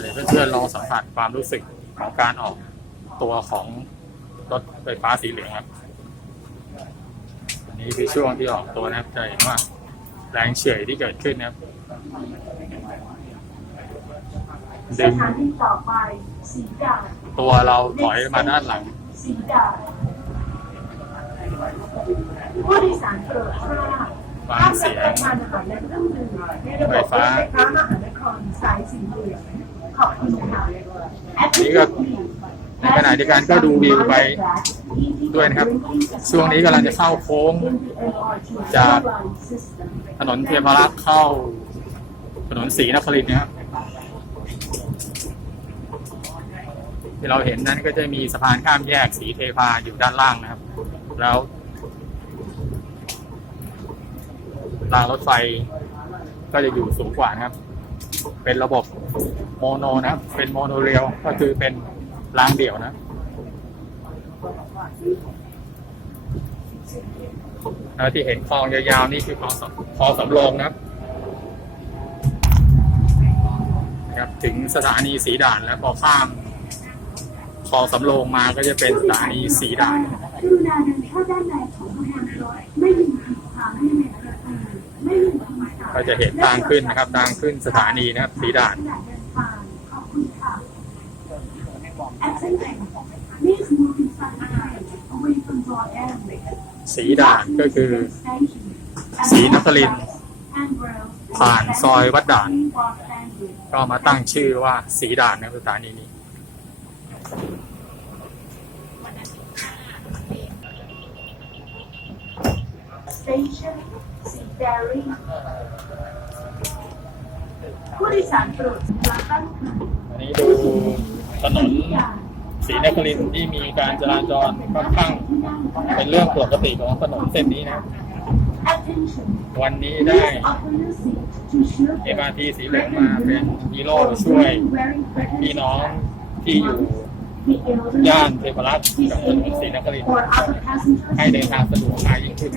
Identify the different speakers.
Speaker 1: เดี๋ยวเพื่อนๆลองสัมผัสความรู้สึกของการออกตัวของรถไฟฟ้าสีเหลืองครับอันนี้คือช่วงที่ออกตัวนะครับจะเห็นว่าแรงเฉื่อยที่เกิดขึ้นนะครับดึง
Speaker 2: ถานีต่อไปสีดา
Speaker 1: ตัวเราถอยมาด้านหลัง
Speaker 2: สีดาผู้โดยสารโปรดทราบ
Speaker 1: ฟังเสียง
Speaker 2: ทานอาหารและเรื่องดื่มในระบบรถไฟฟ้า มหานครสายสีเหลืองขอบคุณค่ะ
Speaker 1: นี่ก็ในขณะเดียวกันก็ดูวิวไปด้วยนะครับ ช่วงนี้กำลังจะเข้าโค้ง จากถนนเทพรักษ์เข้า ถนนศรีนครินทร์นะครับที่เราเห็นนั้นก็จะมีสะพานข้ามแยกสีเทพาอยู่ด้านล่างนะครับ แล้วรางรถไฟก็จะอยู่สูงกว่านะครับ เป็นระบบโมโนนะครับเป็นโมโนเรลก็คือเป็นรางเดี่ยวนะแล้วที่เห็นคลองยาวๆนี่คือคลองสำคลองสำโรงนะครับนะครับ ถึงสถานีสีด่านแล้วพอข้ามคลองสำโรงมาก็จะเป็นสถานีสีด่าน
Speaker 2: กรุณาเดินเข้าด้านในของขบวนรถไม่มีขีดขวางไม่มีประตูไม่มีขีดขวาง
Speaker 1: ก็จะเห็นทางขึ้นนะครับ ทางขึ้นสถานีนะครับ สีด่านสีด่านก็คือศรีนคริน ผ่านซอยวัดด่าน ก็มาตั้งชื่อว่าสีด่านนะสถานีนี้
Speaker 2: Station สีแดรี่ผู้โดยสารโปรดสำนักตั้งค่ะ
Speaker 1: อันนี้ดูถนนศรีนครินทร์ที่มีการจราจรค่อนข้างเป็นเรื่องปกติของถนนเส้นนี้นะ วันนี้ได้ MRT สีเหลืองมาเป็นฮีโร่ช่วยพี่น้องที่อยู่ ย่านเทพรัตน์กับถนนศรีนครินทร์ให้เดินทางสะดวกมากยิ่งขึ้น